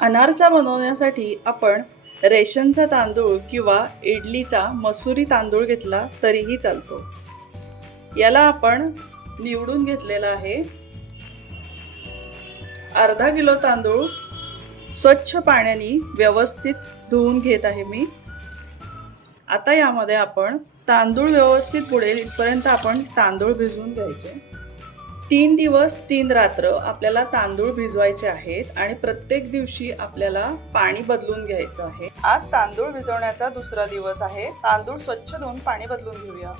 अनारसा बनवण्यासाठी आपण रेशनचा तांदूळ किंवा इडलीचा मसुरी तांदूळ घेतला तरीही चालतो. याला आपण निवडून घेतलेला आहे. अर्धा किलो तांदूळ स्वच्छ पाण्याने व्यवस्थित धुवून घेत आहे मी. आता यामध्ये आपण तांदूळ व्यवस्थित पुढेल इथपर्यंत आपण तांदूळ भिजवून घ्यायचे. तीन दिवस तीन रात्र आपल्याला तांदूळ भिजवायचे आहेत आणि प्रत्येक दिवशी आपल्याला पाणी बदलून घ्यायचं आहे. आज तांदूळ भिजवण्याचा दुसरा दिवस आहे. तांदूळ स्वच्छ धुवून पाणी बदलून घेऊया.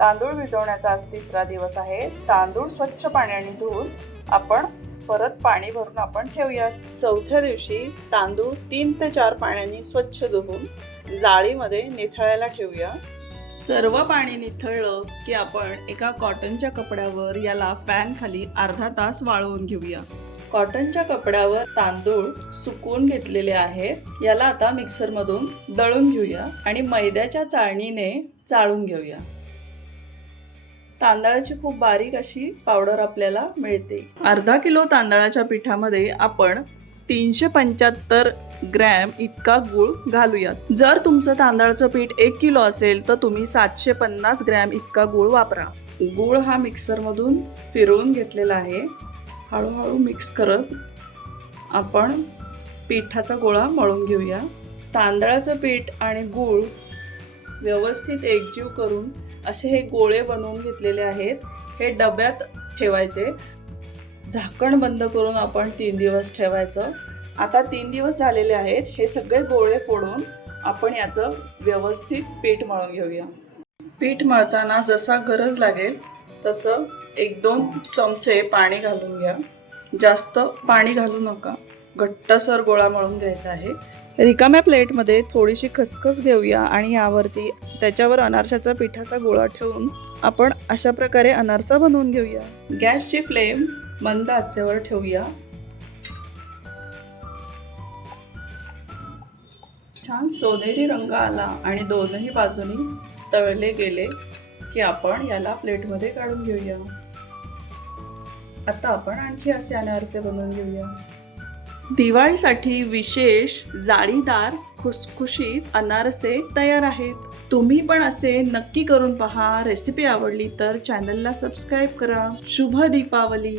तांदूळ भिजवण्याचा आज तिसरा दिवस आहे. तांदूळ स्वच्छ पाण्याने धुवून आपण परत पाणी भरून आपण ठेवूया चौथ्या दिवशी तांदूळ तीन ते चार पाण्याने स्वच्छ धुवून जाळीमध्ये निथळायला ठेवूया. सर्व पाणी निथळलं की आपण एका कॉटनच्या कपड्यावर याला फॅन खाली अर्धा तास वाळवून घेऊया. कॉटनच्या कपड्यावर तांदूळ सुकवून घेतलेले आहेत. याला आता मिक्सरमधून दळून घेऊया आणि मैद्याच्या चाळणीने चाळून घेऊया. तांदळाची खूप बारीक अशी पावडर आपल्याला मिळते. अर्धा किलो तांदळाच्या पिठामध्ये आपण तीनशे पंच्याहत्तर ग्रॅम इतका गूळ घालूयात. जर तुमचं तांदळाचं पीठ एक किलो असेल तर तुम्ही सातशे पन्नास ग्रॅम इतका गूळ वापरा. गूळ हा मिक्सरमधून फिरवून घेतलेला आहे. हळूहळू मिक्स करत आपण पिठाचा गोळा मळून घेऊया. तांदळाचं पीठ आणि गूळ व्यवस्थित एकजीव करून असे हे गोळे बनवून घेतलेले आहेत. हे डब्यात ठेवायचे. झाकण बंद करून आपण तीन दिवस ठेवायचं. आता तीन दिवस झालेले आहेत. हे सगळे गोळे फोडून आपण याचं व्यवस्थित पीठ मळून घेऊया. पीठ मळताना जसा गरज लागेल तसं एक दोन चमचे पाणी घालून घ्या. जास्त पाणी घालू नका. घट्टसर गोळा मळून घ्यायचा आहे. रिकाम्या प्लेटमध्ये थोडीशी खसखस घेऊया आणि यावरती त्याच्यावर अनारशाचा पिठाचा गोळा ठेवून आपण अशा प्रकारे अनारसा बनवून घेऊया. गॅसची फ्लेम मंद आचेवर ठेवूया. छान सोनेरी रंग आला आणि दोनही बाजूनी तळले गेले की आपण याला प्लेटमध्ये काढून घेऊया. आता आपण आणखी असे अनारसे बनवून घेऊया. दिवाळीसाठी विशेष जाळीदार खुसखुशीत अनारसे तयार आहेत. तुम्ही पण असे नक्की करून पहा. रेसिपी आवडली तर चॅनलला सबस्क्राईब करा. शुभ दीपावली!